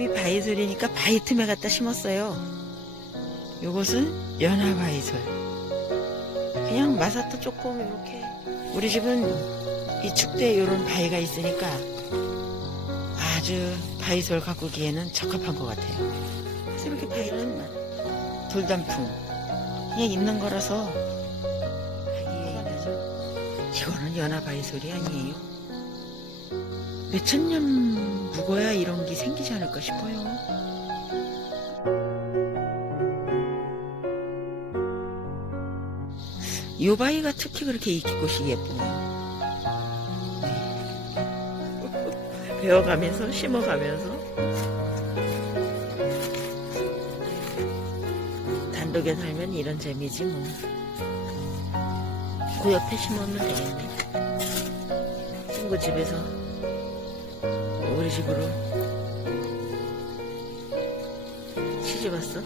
잎이 바이솔이니까 바이 틈에 갖다 심었어요. 요것은 연화 바이솔. 그냥 마사토 조금 이렇게. 우리 집은 이 축대에 요런 바위가 있으니까 아주 바이솔 가꾸기에는 적합한 것 같아요. 그래서 이렇게 바위는 돌단풍. 그냥 있는 거라서 되죠. 이거는 연화 바이솔이 아니에요. 몇천 년 묵어야 이런 게 생기지 않을까 싶어요. 요 바위가 특히 그렇게 익히 꽃이 예쁘네요. 네. 배워가면서 심어가면서 단독에 살면 이런 재미지 뭐. 그 옆에 심으면 되겠네. 친구 집에서 집으로 시집 왔어?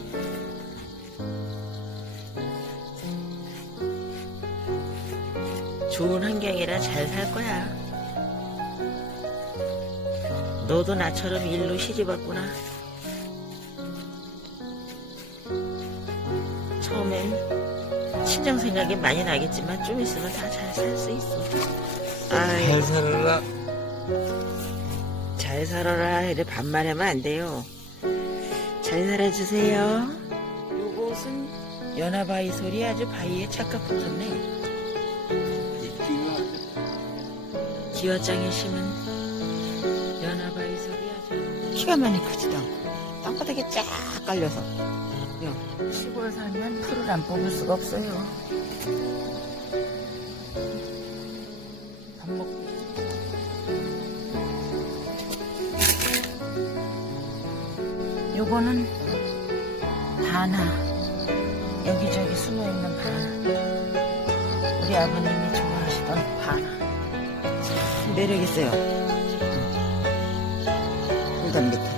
좋은 환경이라 잘 살 거야. 너도 나처럼 일로 시집 왔구나. 처음엔 친정 생각이 많이 나겠지만 좀 있으면 다 잘 살 수 있어. 아이, 잘 살아라. 잘 살아라 이래 반말하면 안 돼요. 잘 살아주세요. 요것은 연화바위 소리 아주 바위에 착각 붙었네. 기와장에 심은 연화바위 소리 아주 키가 많이 크지도 않고 땅바닥에 쫙 깔려서 요 시골 살면 풀을 안 뽑을 수가 없어요. 밥 먹고 요거는 바나. 여기저기 숨어있는 바나. 우리 아버님이 좋아하시던 바나. 참 매력있어요. 꿀단 밑에